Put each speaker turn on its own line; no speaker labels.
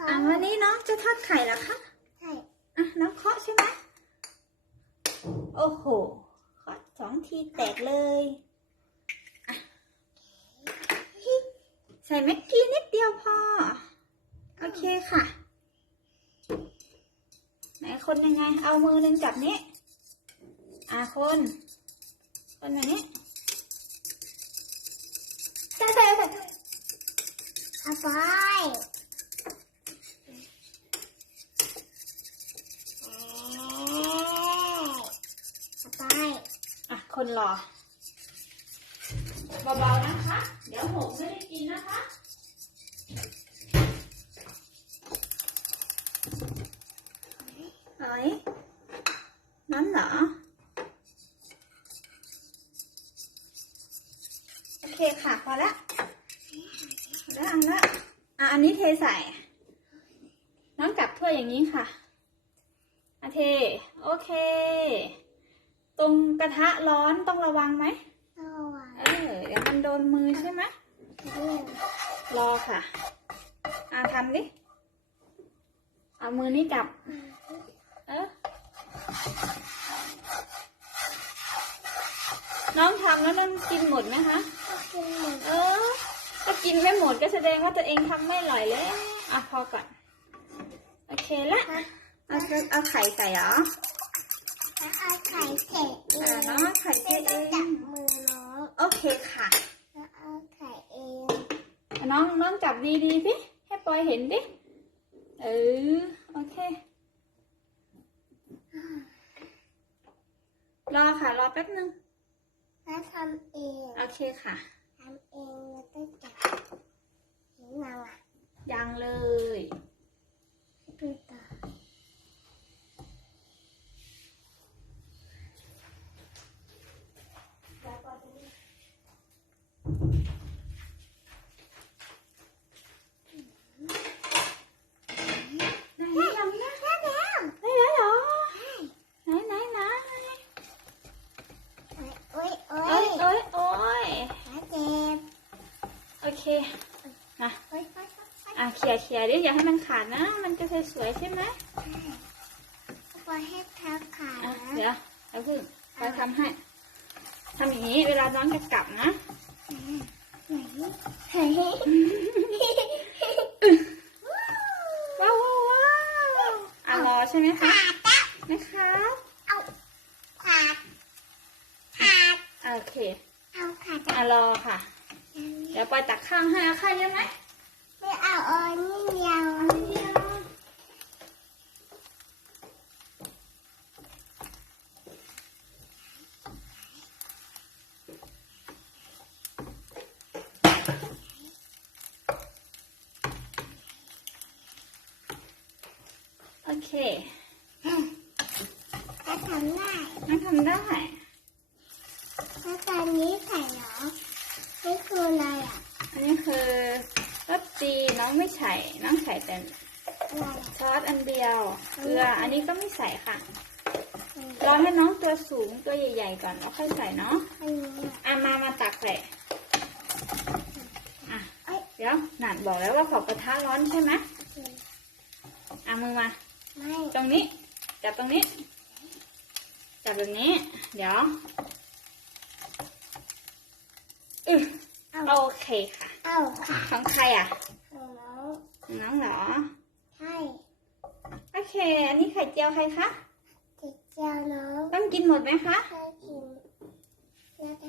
เขา
อะวันนี้น้องจะทอดไข่เหรอคะ
ใช่
อะน้องเคาะใช่ไหมโอ้โหเคาะสองทีแตกเลยอะใส่แม็กกี้นิดเดียวพอ โอเคค่ะ ไหนคนยังไง เอามือหนึ่งจับนี้ อะคน คนอย่างนี้
เอาไปเอาไป
อะ คนรอเบาๆนะคะ เดี๋ยวหกไม่ได้กินนะคะอะไรนั้นเหรอ โอเคค่ะ พอละพอละอันละอะอันนี้เทใส่น้องจับถ้วยอย่างนี้ค่ะอะเท โอเค ตรงกระทะร้อนต้องระวังไหม
เอาไว้
เออเดี๋ยวมันโดนมือใช่ไหม
เรื่อง
รอค่ะ อ่าทำดิ เอามือนี้จับ เออน้องทำแล้วน้องกินหมดไหมคะ
กินหมู
เออ ก็กินไม่หมดก็แสดงว่าตัวเองทำไม่อร่อยเลยอะพอก่อน โอเคละ เอาเอาไข่ใส่เหรอ
แล้วเอา ไข่เสร็จเอ
อ่างเนาะไข่เท
ไม่
เอ
ต้องจั
ง
บมือน้อง
โอเคค่ะ
แล้วเอาไข่เอง
น้องน้องจับดีๆสิให้ปอยเห็นดิเออโอเครอค่ะรอแป๊บนึง
แล้วทำเอง
โอเคค่ะ
ทำเองแล้วต้องจับเห็นนางอะ
ยังเลย
ดูต่อ
ไหนยังนะ
ได้แล้ว
ได้แล้วเหรอ ไหนไหนไหน
โอ้ยโอ้
เอ้
ย
ยเอ้ยโอ้ย
ขาเจ็บ
โอเค มา
โอ้ยโอ้ยโอ้ย
อะเขี่ยเขี่ยดิอย่าให้มันขาดนะ มันจะสวยๆใช่ไหม
ปล่อยให้เท้าขาด
อะ
นะ
เดี๋ยวเอาพึ่งไปทำให้ทำอย่างนี้เวลาน้องจะกลับนะ
ไหนเฮ้ย
ว้าวว้าวว้าวอะรอใช่ไหมคะ
ขาดจ้ะ
นะคะ
เอาขาดขาด
โอเค
เอาขาด
อะรอค่ะเดี๋ยวปอยตักข้างให้เอาข้างเยอะไหม
ไม่เอาเอันนี้เดียว
เดียวโอเค
จะทำได้
น้องทำได้
แล้วตอนนี้ใส่เหรอนี่คืออะไรอะ
อันนี้ คือรสจีน้องไม่ใส่น้องใส่แต่
อะไรอะ
ซอสอันเดียวเกลืออันนี้ก็ไม่ใส่ค่ะ
อืม
รอให้น้องตัวสูงตัวใหญ่ๆก่อนแล้วค่อยใส่เนาะ
อันนี้อะ
อะมามาตักใส่อะ
เอ้ย
เดี๋ยวหนานบอกแล้วว่าขอบกระทะร้อนใช่ไหมอะมือมา
ไม่
ตรงนี้จับตรงนี้จับแบบนี้ เดี๋ยวอือ
เอา
โอเคค่ะ ของใครอะ
ของน้อง
น้องเหรอ
ใช่
โอเค อันนี้ไข่เจียวใครคะ
ไข่เจียวน้อง
ต้องกินหมดไหมคะ
ต้องกินแล้วแต่